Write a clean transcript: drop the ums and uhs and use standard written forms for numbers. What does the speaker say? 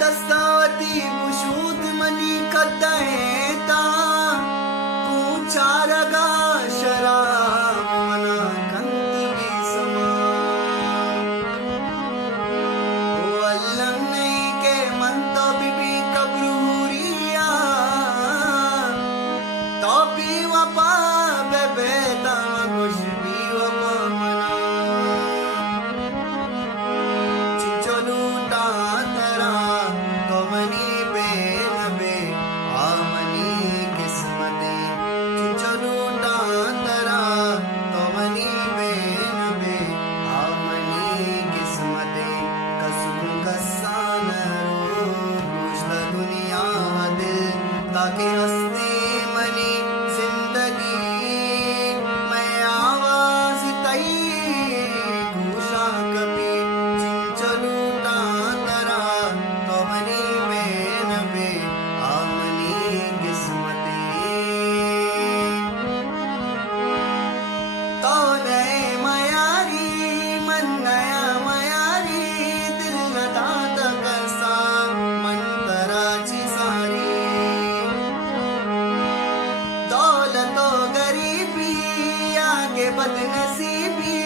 दस्तावती बुशूद money कद्दहेता चारगा शराब मना कंत भी समा ओ अल्लम नहीं के मन तो बीबी कब्रूरिया तो भी वपा बेबेता खुश भी वपा मना चिंचलूटा तेरा तो मनी बेनबे आमनी किस्मते चिंचलूटा तेरा तो मनी बेनबे आमनी किस्मते कसम कसान गुश्त दुनिया दिल ताकि हस्ती मनी जिंदगी मैं आवाज तई घूशा कभी चिंचलूटा तेरा तो मनी बेनबे आमनी किस्मते तो नए मयारी मन नया मयारी दिल लता तकसा मन तराची सारी दौलतो गरीबी आगे बदनसीबी